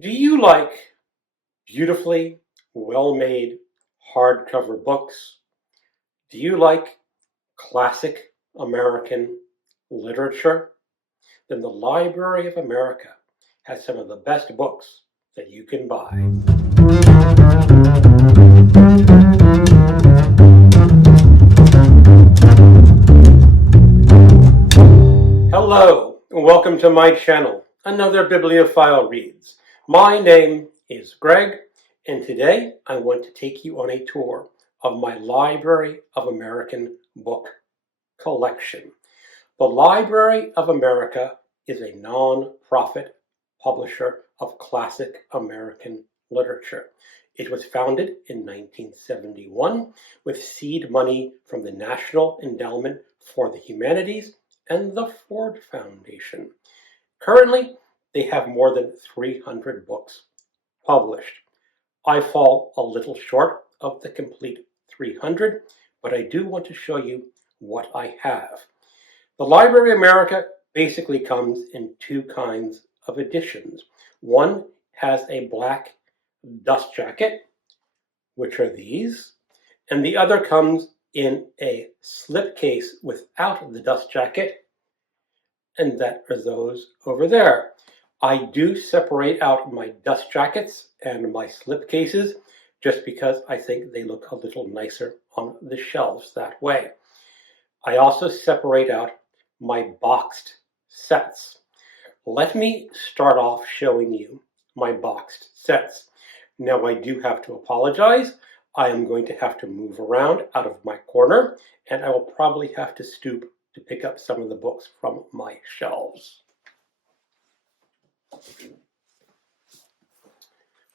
Do you like beautifully well-made hardcover books? Do you like classic American literature? Then the Library of America has some of the best books that you can buy. Hello, and welcome to my channel, Another Bibliophile Reads. My name is Greg, and today I want to take you on a tour of my Library of American book collection. The Library of America is a non-profit publisher of classic American literature. It was founded in 1971 with seed money from the National Endowment for the Humanities and the Ford Foundation. Currently, they have more than 300 books published. I fall a little short of the complete 300, but I do want to show you what I have. The Library of America basically comes in two kinds of editions. One has a black dust jacket, which are these, and the other comes in a slipcase without the dust jacket, and that are those over there. I do separate out my dust jackets and my slipcases just because I think they look a little nicer on the shelves that way. I also separate out my boxed sets. Let me start off showing you my boxed sets. Now I do have to apologize. I am going to have to move around out of my corner, and I will probably have to stoop to pick up some of the books from my shelves.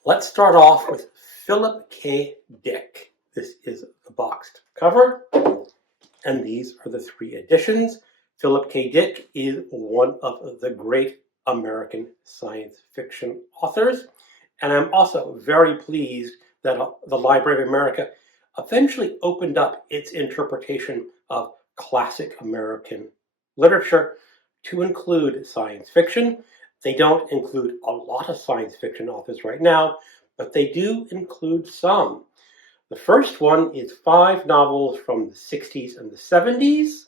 Let's start off with Philip K. Dick. This is the boxed cover, and these are the three editions. Philip K. Dick is one of the great American science fiction authors, and I'm also very pleased that the Library of America eventually opened up its interpretation of classic American literature to include science fiction. They don't include a lot of science fiction authors right now, but they do include some. The first one is 5 novels from the 60s and the 70s.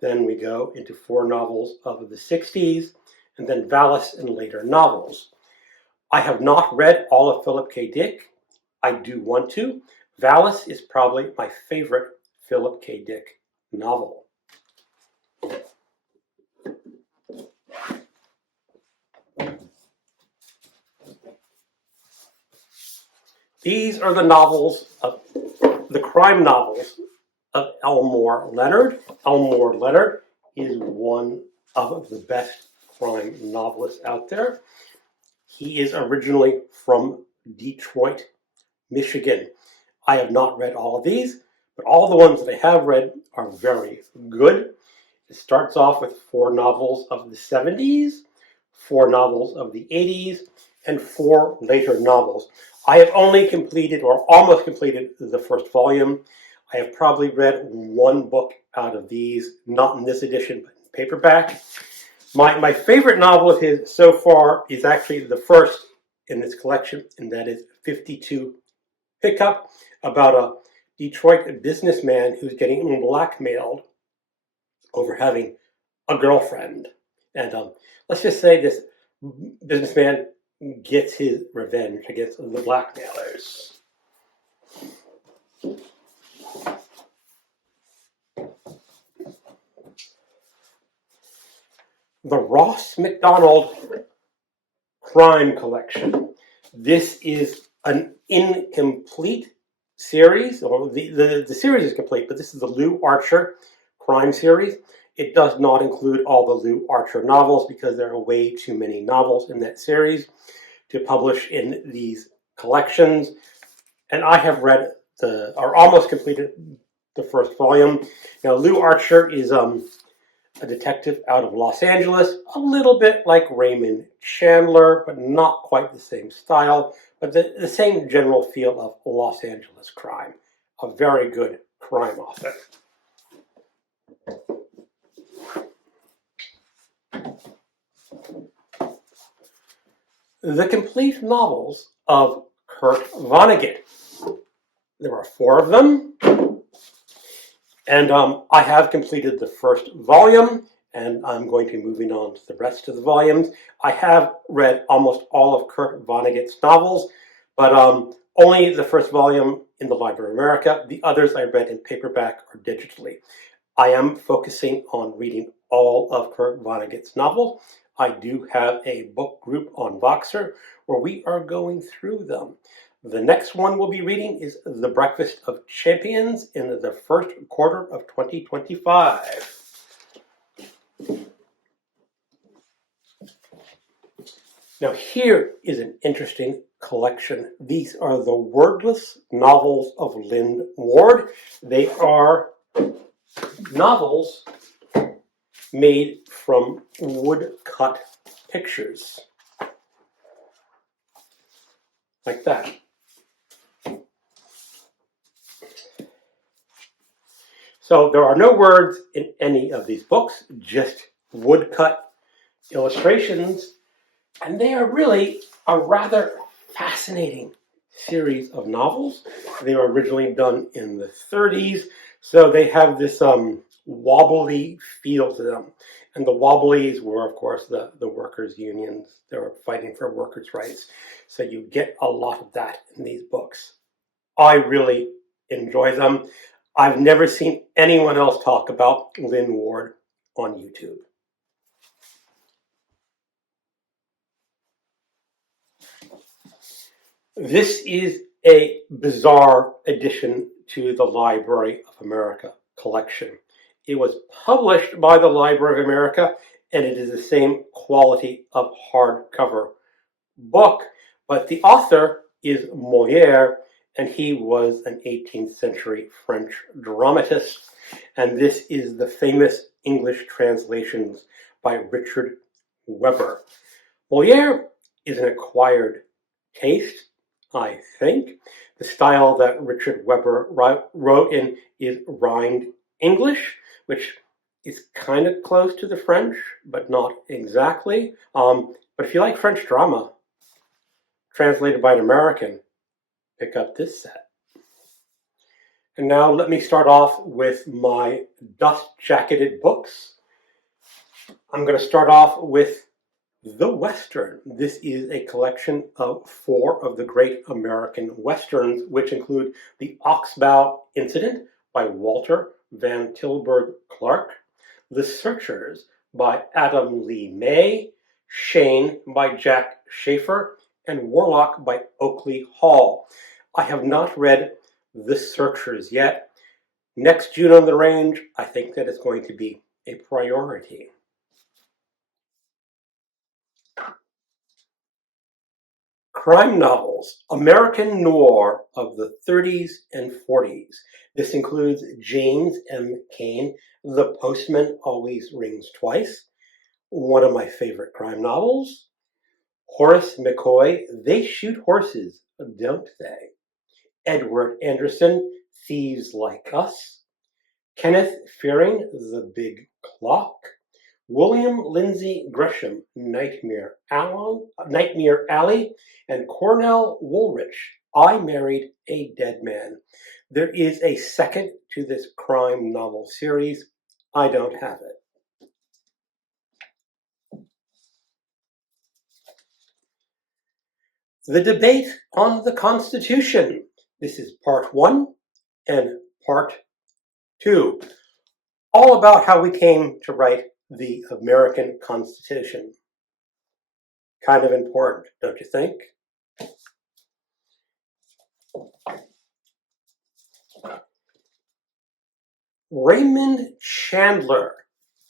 Then we go into 4 novels of the 60s, and then Valis and later novels. I have not read all of Philip K. Dick. I do want to. Valis is probably my favorite Philip K. Dick novel. These are the novels of the crime novels of Elmore Leonard. Elmore Leonard is one of the best crime novelists out there. He is originally from Detroit, Michigan. I have not read all of these, but all the ones that I have read are very good. It starts off with 4 novels of the 70s, 4 novels of the 80s, and 4 later novels. I have only completed, or almost completed, the first volume. I have probably read 1 book out of these, not in this edition, but in paperback. My favorite novel of his so far is actually the first in this collection, and that is 52 Pickup, about a Detroit businessman who's getting blackmailed over having a girlfriend. And let's just say this businessman gets his revenge against the blackmailers. The Ross McDonald Crime Collection. This is an incomplete series. Well, the series is complete, but this is the Lou Archer Crime Series. It does not include all the Lou Archer novels because there are way too many novels in that series to publish in these collections. And I have read or almost completed the first volume. Now, Lou Archer is a detective out of Los Angeles, a little bit like Raymond Chandler, but not quite the same style, but the same general feel of Los Angeles crime. A very good crime author. the complete novels of Kurt Vonnegut. There are 4 of them, and I have completed the first volume, and I'm going to be moving on to the rest of the volumes. I have read almost all of Kurt Vonnegut's novels, but only the first volume in the Library of America. The others I read in paperback or digitally. I am focusing on reading all of Kurt Vonnegut's novels. I do have a book group on Voxer where we are going through them. The next one we'll be reading is The Breakfast of Champions in the first quarter of 2025. Now here is an interesting collection. These are the wordless novels of Lynn Ward. They are novels made from woodcut pictures, like that. So there are no words in any of these books, just woodcut illustrations, and they are really a rather fascinating series of novels. They were originally done in the 30s, so they have this wobbly feel to them. And the wobblies were, of course, the workers' unions. They were fighting for workers' rights. So you get a lot of that in these books. I really enjoy them. I've never seen anyone else talk about Lynn Ward on YouTube. This is a bizarre addition to the Library of America collection. It was published by the Library of America, and it is the same quality of hardcover book, but the author is Molière, and he was an 18th century French dramatist, and this is the famous English translations by Richard Weber. Molière is an acquired taste, I think. The style that Richard Weber wrote in is rhymed English, which is kind of close to the French, but not exactly. But if you like French drama, translated by an American, pick up this set. And now let me start off with my dust-jacketed books. I'm going to start off with The Western. This is a collection of 4 of the great American Westerns, which include The Oxbow Incident by Walter Van Tilburg Clark, The Searchers by Adam Lee May, Shane by Jack Schaefer, and Warlock by Oakley Hall. I have not read The Searchers yet. Next June on the Range, I think that is going to be a priority. Crime novels, American noir of the 30s and 40s. This includes James M. Cain, The Postman Always Rings Twice, one of my favorite crime novels. Horace McCoy, They Shoot Horses, Don't They? Edward Anderson, Thieves Like Us. Kenneth Fearing, The Big Clock. William Lindsay Gresham, Nightmare Alley, and Cornell Woolrich, I Married a Dead Man. There is a second to this crime novel series. I don't have it. The Debate on the Constitution. This is part 1 and part 2. All about how we came to write the American Constitution. Kind of important, don't you think? Raymond Chandler.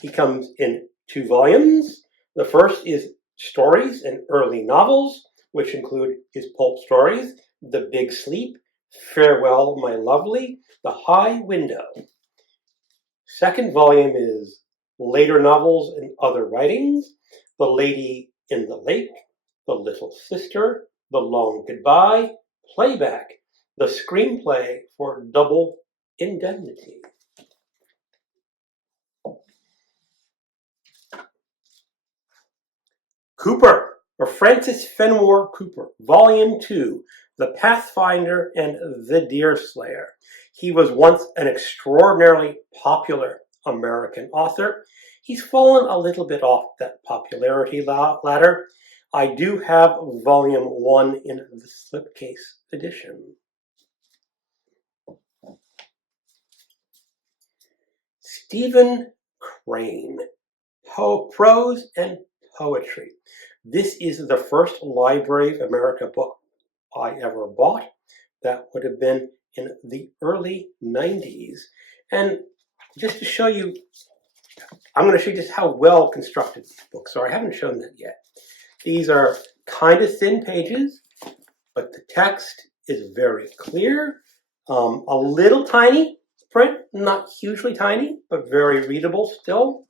He comes in 2 volumes. The first is Stories and Early Novels, which include his pulp stories, The Big Sleep, Farewell, My Lovely, The High Window. Second volume is Later Novels and Other Writings, The Lady in the Lake, The Little Sister, The Long Goodbye, Playback, the screenplay for Double Indemnity. Cooper, for Francis Fenimore Cooper, Volume 2, The Pathfinder and the Deerslayer. He was once an extraordinarily popular American author. He's fallen a little bit off that popularity ladder. I do have Volume 1 in the Slipcase edition. Stephen Crane, Prose and Poetry. This is the first Library of America book I ever bought. That would have been in the early 90s. And just to show you, I'm going to show you just how well constructed these books are. I haven't shown that yet. These are kind of thin pages, but the text is very clear. A little tiny print, not hugely tiny, but very readable still.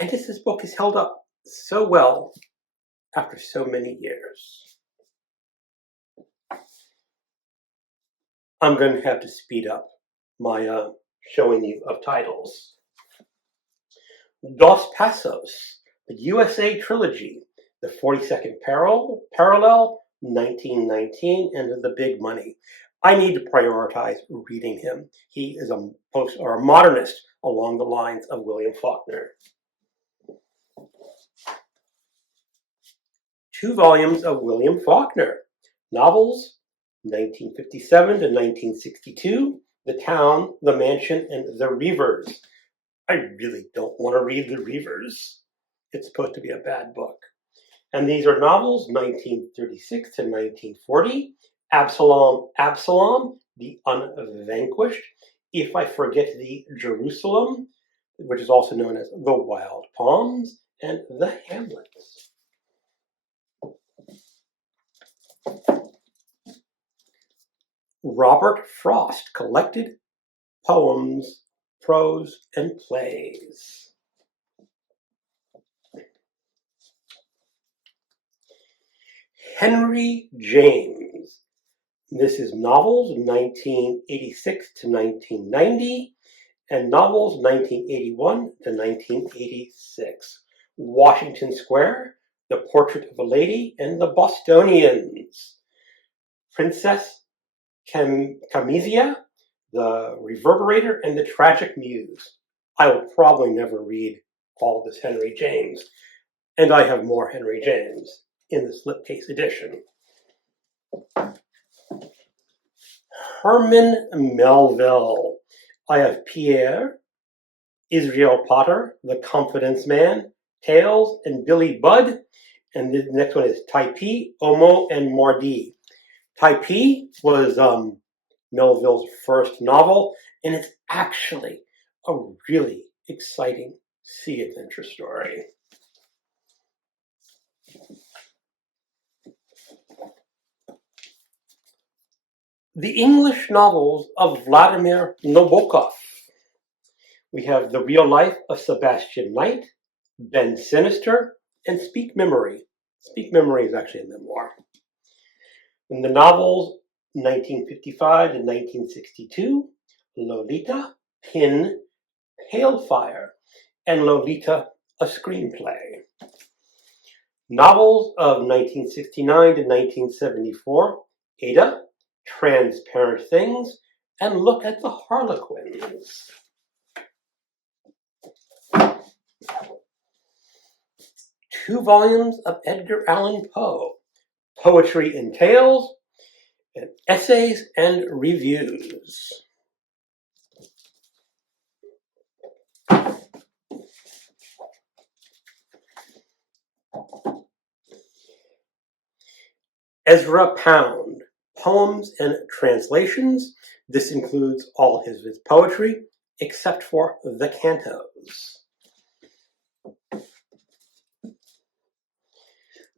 And this book is held up so well after so many years. I'm going to have to speed up my showing you of titles. Dos Passos, the USA Trilogy, the 42nd Parallel, 1919, and The Big Money. I need to prioritize reading him. He is a modernist along the lines of William Faulkner. 2 volumes of William Faulkner. Novels, 1957 to 1962, The Town, The Mansion, and The Reivers. I really don't want to read The Reivers. It's supposed to be a bad book. And these are novels, 1936 to 1940, Absalom, The Unvanquished, If I Forget the Jerusalem, which is also known as The Wild Palms, and The Hamlets. Robert Frost, Collected Poems, Prose, and Plays. Henry James. This is novels 1986 to 1990 and novels 1981 to 1986. Washington Square, The Portrait of a Lady, and The Bostonians. Princess Camisia, The Reverberator, and The Tragic Muse. I will probably never read all of this Henry James, and I have more Henry James in the Slipcase edition. Herman Melville. I have Pierre, Israel Potter, The Confidence Man, Tales, and Billy Budd, and the next one is Typee, Omo, and Mardi. Typee was Melville's first novel, and it's actually a really exciting sea adventure story. The English novels of Vladimir Nabokov. We have The Real Life of Sebastian Knight, Ben Sinister, and Speak Memory. Speak Memory is actually a memoir. In the novels, 1955 to 1962, Lolita, Pin, Pale Fire, and Lolita, a Screenplay. Novels of 1969 to 1974, Ada, Transparent Things, and Look at the Harlequins. Two volumes of Edgar Allan Poe, Poetry and Tales, and Essays and Reviews. Ezra Pound, Poems and Translations. This includes all his poetry, except for the cantos.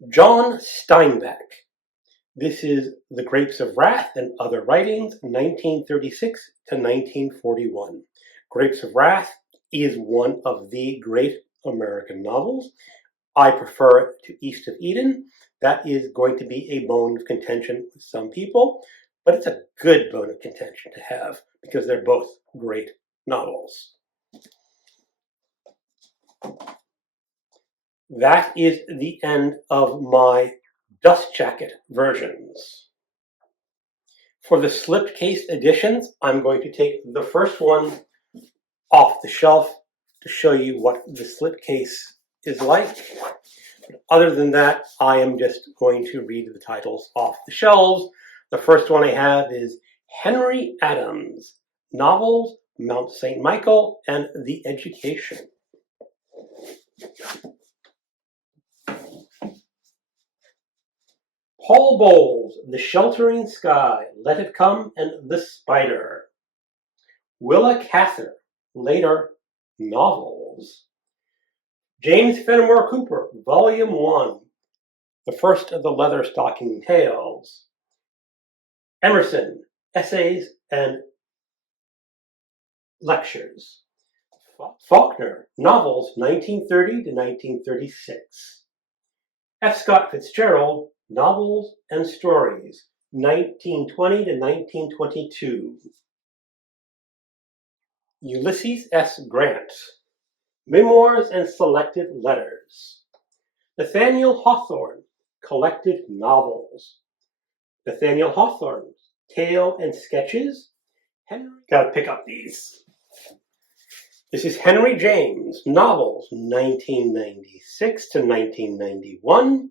John Steinbeck. This is The Grapes of Wrath and Other Writings, 1936 to 1941. Grapes of Wrath is one of the great American novels. I prefer it to East of Eden. That is going to be a bone of contention with some people, but it's a good bone of contention to have because they're both great novels. that is the end of my dust jacket versions. For the slipcase editions, I'm going to take the first one off the shelf to show you what the slipcase is like. Other than that, I am just going to read the titles off the shelves. The first one I have is Henry Adams, Novels, Mount St. Michael, and The Education. Paul Bowles, The Sheltering Sky, Let It Come, and The Spider. Willa Cather, later Novels. James Fenimore Cooper, Volume 1, the first of the Leatherstocking Tales. Emerson, Essays and Lectures. Faulkner, Novels, 1930 to 1936. F. Scott Fitzgerald, Novels and Stories, 1920 to 1922. Ulysses S. Grant, Memoirs and Selected Letters. Nathaniel Hawthorne, Collected Novels. Nathaniel Hawthorne's Tale and Sketches. Gotta pick up these. This is Henry James, Novels, 1996 to 1991.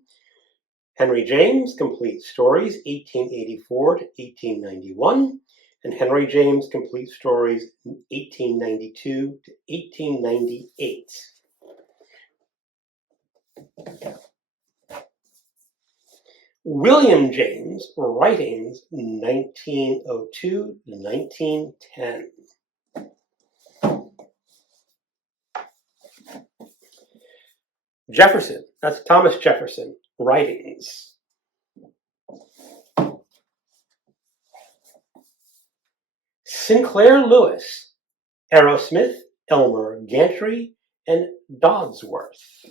Henry James, Complete Stories, 1884 to 1891. And Henry James, Complete Stories, 1892 to 1898. William James, Writings, 1902 to 1910. Jefferson, that's Thomas Jefferson, Writings. Sinclair Lewis, Aerosmith, Elmer Gantry, and Dodsworth.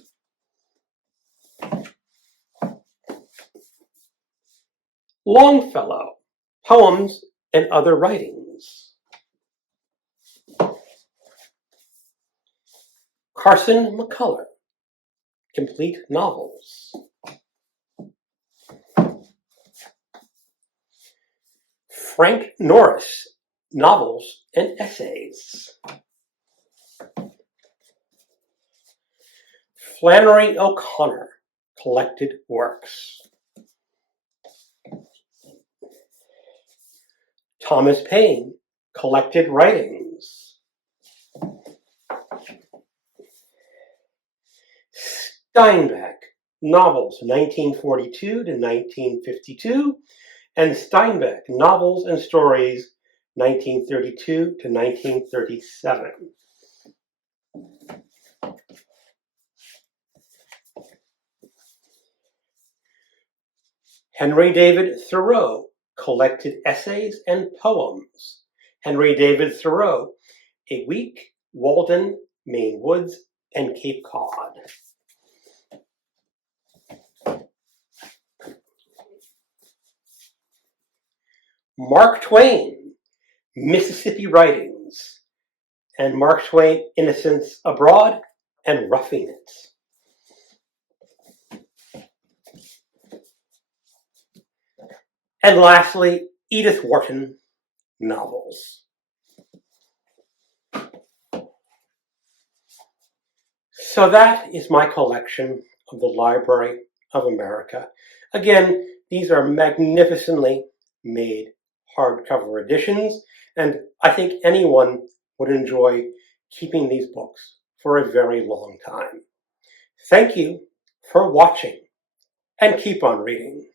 Longfellow, Poems and Other Writings. Carson McCullers, Complete Novels. Frank Norris, Novels and Essays. Flannery O'Connor, Collected Works. Thomas Paine, Collected Writings. Steinbeck, Novels, 1942 to 1952, and Steinbeck, Novels and Stories, 1932 to 1937. Henry David Thoreau, Collected Essays and Poems. Henry David Thoreau, A Week, Walden, Maine Woods, and Cape Cod. Mark Twain, Mississippi Writings, and Mark Twain, Innocents Abroad and Roughing It. And lastly, Edith Wharton, Novels. So that is my collection of the Library of America. Again, these are magnificently made hardcover editions, and I think anyone would enjoy keeping these books for a very long time. Thank you for watching, and keep on reading.